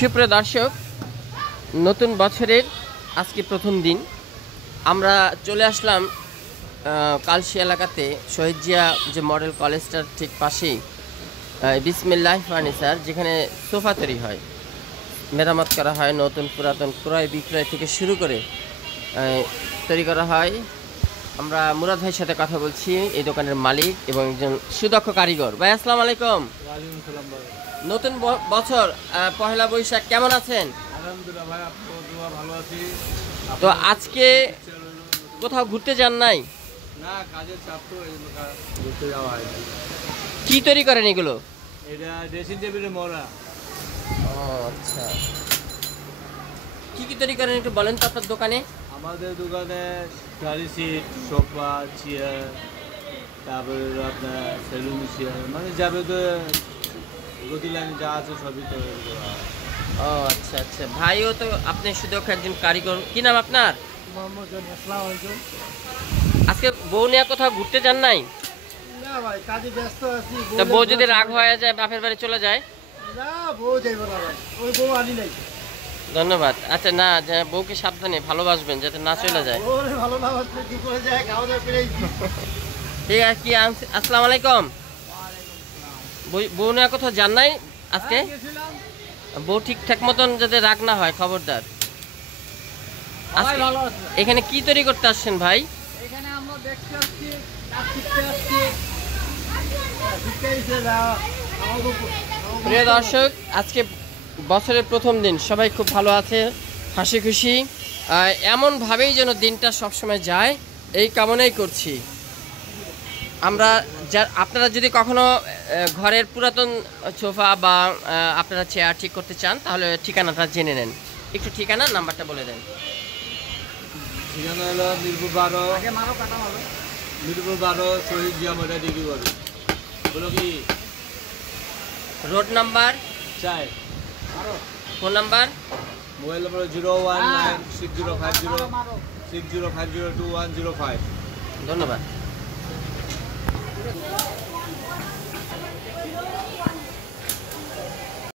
সুপ্রিয় দর্শক, নতুন বছরের আজকে প্রথম দিন আমরা চলে আসলাম কালশি এলাকাতে শহীদ জিয়া যে মডেল কলেজটার ঠিক পাশেই বিসমিল্লাহ ফার্নিচার, যেখানে সোফা তৈরি হয়, মেরামত করা হয়, নতুন পুরাতন ক্রয় বিক্রয় থেকে শুরু করে তৈরি করা হয়। আমরা মুরাদ ভাইয়ের সাথে কথা বলছি, এই দোকানের মালিক এবং একজন সুদক্ষ কারিগর। ভাই আসসালামু আলাইকুম। ওয়ালাইকুম সালাম ভাই। নতুন বছর পহেলা বৈশাখ, কেমন আছেন? আলহামদুলিল্লাহ ভাই, আপনার দোয়া ভালো আছি। তো আজকে কোথাও ঘুরতে যান নাই? না, কাজের চাপ তো এই জন্য ঘুরতে যাওয়া হয় না। কি তৈরি করেন এগুলো? এটা ড্রেসিং টেবিলের মোড়া। ও আচ্ছা, কি কি তৈরি করেন একটু বলেন তো আপনার দোকানে। আমাদের দোকানে গাড়ি সিট, সোফা, চেয়ার, তারপরে আপনার সেলুন চেয়ার, মানে যাবতীয় গতি লাইন যা আছে সবই তৈরি করা হয়। ও আচ্ছা আচ্ছা, ভাইও তো আপনি সুদক্ষ একজন কারিগর। কি নাম আপনার? মোহাম্মদ জনি। আসসালামু আলাইকুম। আজকে বউ নিয়ে কোথাও ঘুরতে যান নাই? না ভাই, কাজে ব্যস্ত আছি। তো বউ যদি রাগ হয়ে যায়, বাপের বাড়ি চলে যায়? না, বউ যাইব না ভাই, ওই বউ আনি নাই। ধন্যবাদ। আচ্ছা, না বউকে সাবধানে ভালোবাসবেন যাতে না চলে যায়। ওরে ভালো না বাসলে কি করে যায়, খাওয়া দাওয়া করে। ঠিক আছে, কি আসসালামু আলাইকুম। বউ নিয়ে কোথাও যান নাই আজকে? বউ ঠিকঠাক মতন যাতে রাগ না হয়, খবরদার। এখানে কি তৈরি করতে আসছেন ভাই? এখানে আমরা দেখতে আসছি, কাজ শিখতে আসছি। প্রিয় দর্শক, আজকে বছরের প্রথম দিন, সবাই খুব ভালো আছে, হাসি খুশি, এমনভাবেই যেন দিনটা সবসময় যায় এই কামনাই করছি আমরা। আপনারা যদি কখনো ঘরের পুরাতন সোফা বা আপনারা চেয়ার ঠিক করতে চান, তাহলে ঠিকানাটা জেনে নেন। একটু ঠিকানা নাম্বারটা বলে দেন। ঠিকানা হলো মিরপুর 12, মিরপুর 12 শহীদ জিয়া মডেল ডিগ্রি কলেজ। বলো কি road number 4। Phone number? Mobile নম্বর 019605060502105। ধন্যবাদ।